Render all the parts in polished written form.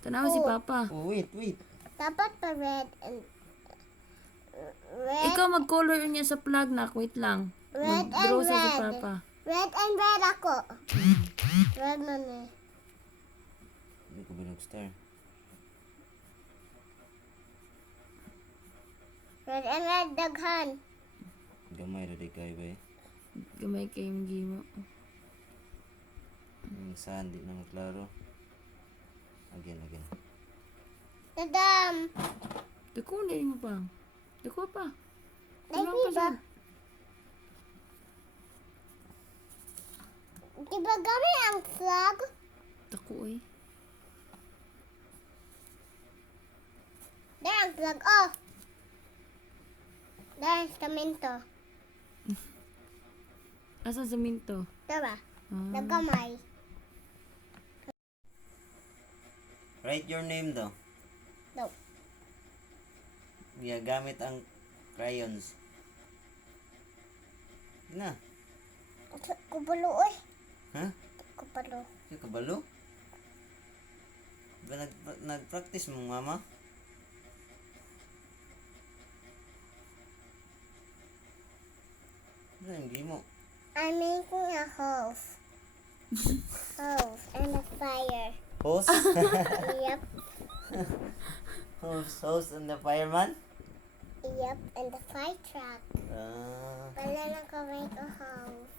Tanawa si Papa. Oh, wait. Dapat pa red and red. Ikaw mag-color niya sa plug na. Wait lang. Red Mag-draw and sa si red. Papa. Red and red ako. Red man eh. Hindi ko binag-star. Red and red daghan. Gamay na di kayo ba eh. Gamay kayong gimo. Saan, di na maklaro. Again. Tadam. Dako na mo pa. Dako pa. Lagi ba? Diba gamit ang flag? Dako eh. There ang flag. Oh. There ang samento. Asa sa minto? Diba? Ah. Nagamay. Write your name daw. No. Yeah, gamit ang crayons. Na. Kubalo eh. Ha? Kubalo. Yung kabalo? Ba nag-practice mo, mama? Ano yung gimo? I'm making a hose. Hose and a fire. Hose? Yep. Hose and the fireman? Yep. And the fire truck. Ah. Wala na ka make a hose.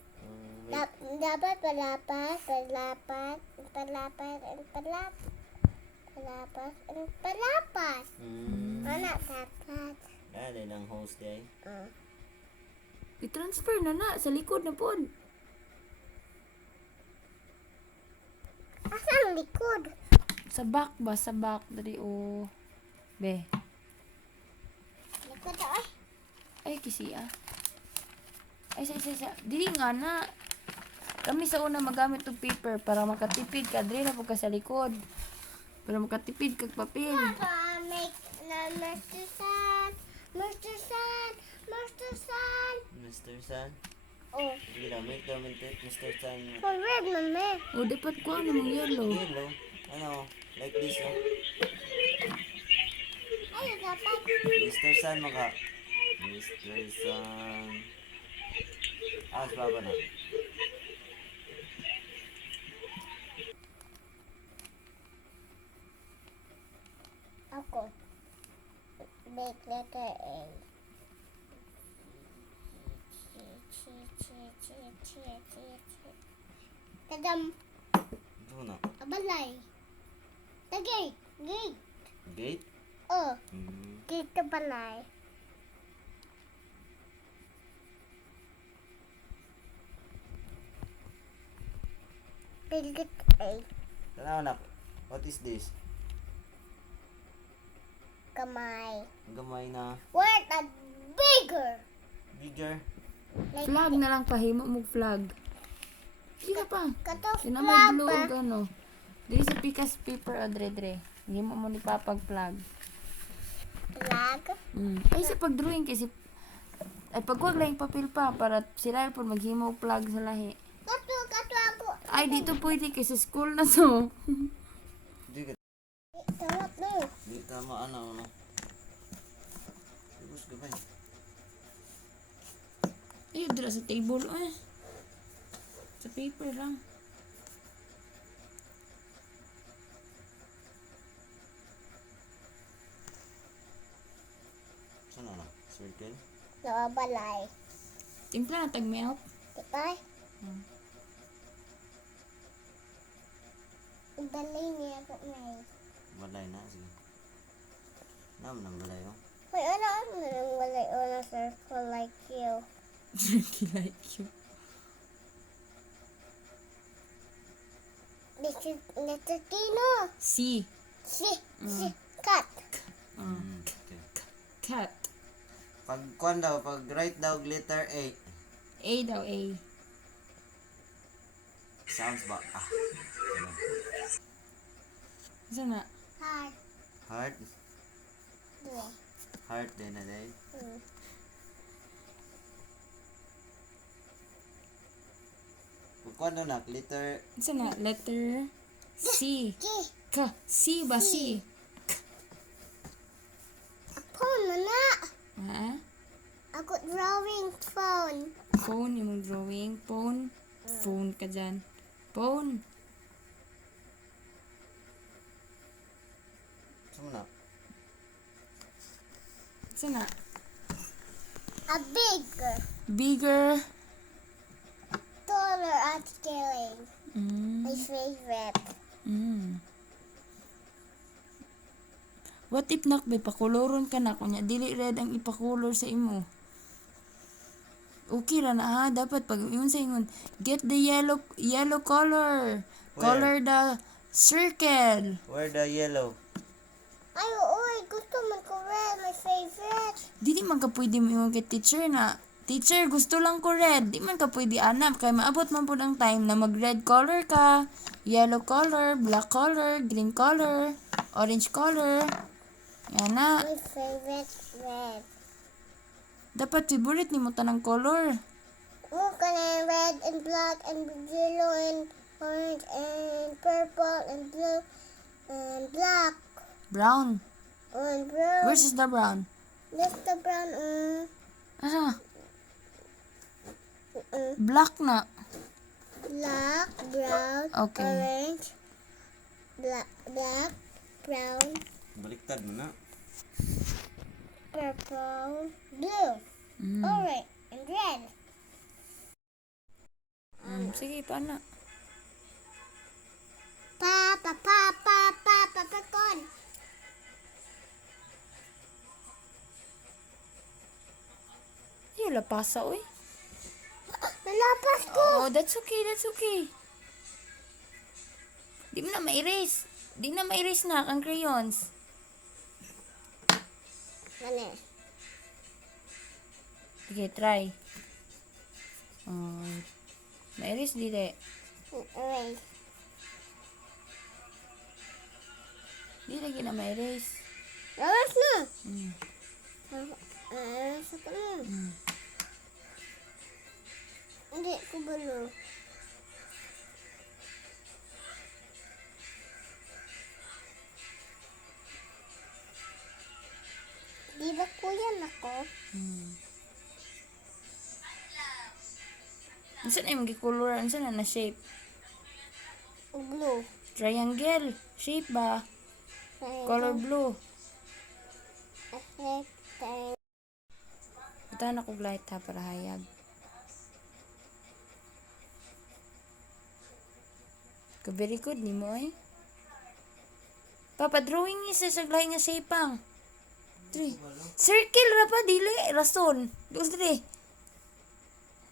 Wait. Dapat palapas, and palapas. Anak dapat. Dali ng hose di ay. I-transfer na sa likod na po. Asa ang likod? Sa back ba? Sa back. Dari o. Be. Likod ay. Ay, kisi ah. Ay, sa. Dili nga na. Kami sa una magamit og paper para makatipid ka. Dili na po ka sa likod. Para makatipid kag papel. Papa, make na Mr. Sun. Mr. Sun. Mr. Sun. Mr. Sun? Oh, Sige lang, make daw Mr. Sun. for red mami. O, dapat ko ano mong yellow. Yellow. Ano? Like this, oh. Ay, dapat. Mr. Sun maka. Mr. Sun. Aas baba na. Ako. Make letter A. Tadam. Ito na. Abalay. Tagay. Gate. Gate? Oh, Hmm. gate to balay. Build it A. Tanaw na. What is this? Kamay. Gamay na. Word a bigger. Bigger. Like Flag na lang pahimo mong flag. Sige pa. kato Sinamay flag blue pa. og ano. Dili sa pikas paper o dre. Himo mo ni papag flag. Flag. Ay sa pag-drawing kasi ay pagwag lang yung papel pa para sila po maghimo og flag sa lahi. Kato ako. Ay dito pwede kasi school na so. Di ka. Tawat no. Di tama ano. Ibus ka ba? Ay dira sa table ay. Sa paper lang. Saan na? Circle? Nawabalay. Timpla na tag milk. Diba? Balay niya ako ngayon. Balay na. Sige. Naman ang balay, oh. Wait, ano ang balay on a circle like you? Like you. This is letter T, no? C. Si, cut. Okay. Cat. Pag kuan daw, pag write daw letter A. A daw A. Sounds ba? Ah. Ano? Isa na. Heart. Heart? Yeah. Heart din na din. Pag kuan daw na, letter Isa na. Letter C. G. C ba? C. Phone mo na. Ha? Ako drawing phone. Phone, yung drawing. Phone. Phone ka dyan. Phone. Saan mo na? Sana. A big, Bigger. taller at scaling. My Mm. favorite. Mm. What if nak may pakoloron ka na kunya dili red ang ipakolor sa imo? Okay ra na ha, dapat pag yun sa ingon, get the yellow color. Color the circle. Where the yellow? Ay, oy, gusto mo ko red. My favorite. Dili man ka pwede mo ingon kay teacher na, teacher gusto lang ko red. Di man ka pwede anak kay maabot man pud ang time na mag red color ka, yellow color, black color, green color, orange color. Yan na. My favorite red. Dapat favorite nimo tanang color. Oh, kana red and black and yellow and orange and purple and blue and black Brown. and brown. Where's is the brown? That's the brown. Asa? Black na. Black, brown, Okay. orange, black, brown, Baliktad mo na. purple, blue, Mm. orange, and red. Sige, paano? Popcorn. Yung lapasa, oy. Nalapas ko. Oh, that's okay, that's okay. Di mo na ma-erase. Di na ma-erase na ang crayons. Ano? Sige, try. Oh, ma-erase dili. Erase. Di lagi na ma-erase. Lawas na. Mm. Erase ako na. Mm. Hindi ko balo. Di ba kuyan ako? Mm. Saan na yung gikolor? Saan na shape? Blue. Triangle. Shape ba? Color blue. Ito na ko light ha para hayag. Very good ni mo eh. Papa, drawing isa sa lahi nga shape pang. 3. Circle ra pa, dili. Rason. Doon dili.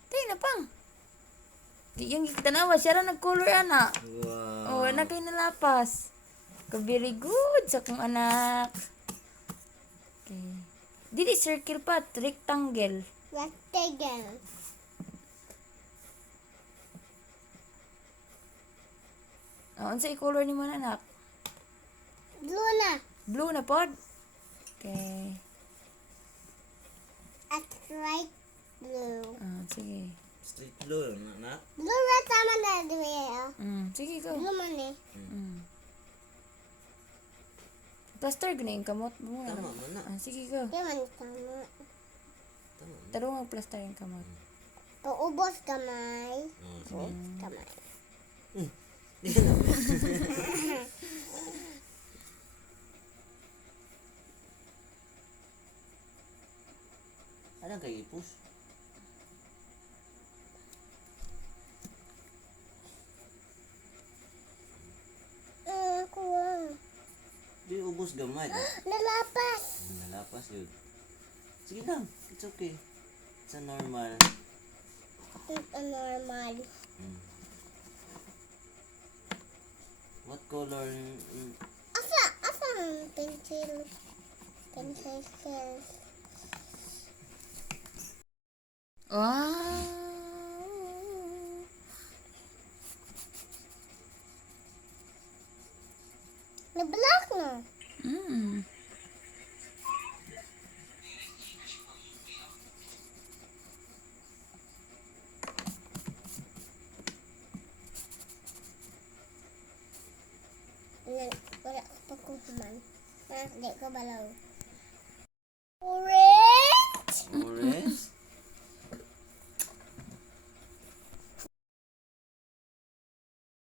Tayo na pang. Di yung tanawa, siya ra nag-color ana. Wow. Oh, anak kayo nalapas. Very good sa kong anak. Okay. Dili circle pa, rectangle. Rectangle. Oh, unsa i-color ni mo na, anak? Blue na. Blue na pod. Okay. At right blue. Ah, sige. Straight blue na. Blue na tama na dumi. Sige go. Blue man eh. Plaster gani yung kamot mo. Tama mo na. Sige go. Di man tama. Tama. Tarong ang plaster yung kamot. Paubos kamay. Oh, Kamay. di na. Anong kay ipus? Kuha. Di ubos gamay. Nalapas. Nalapas yun. Sige lang. It's okay. It's a normal. It's a normal. What color? Asa ang pencil? Pencil skills. Wow. Na-black na. Mm. Yan. ko man. Di ko balaw. Orange.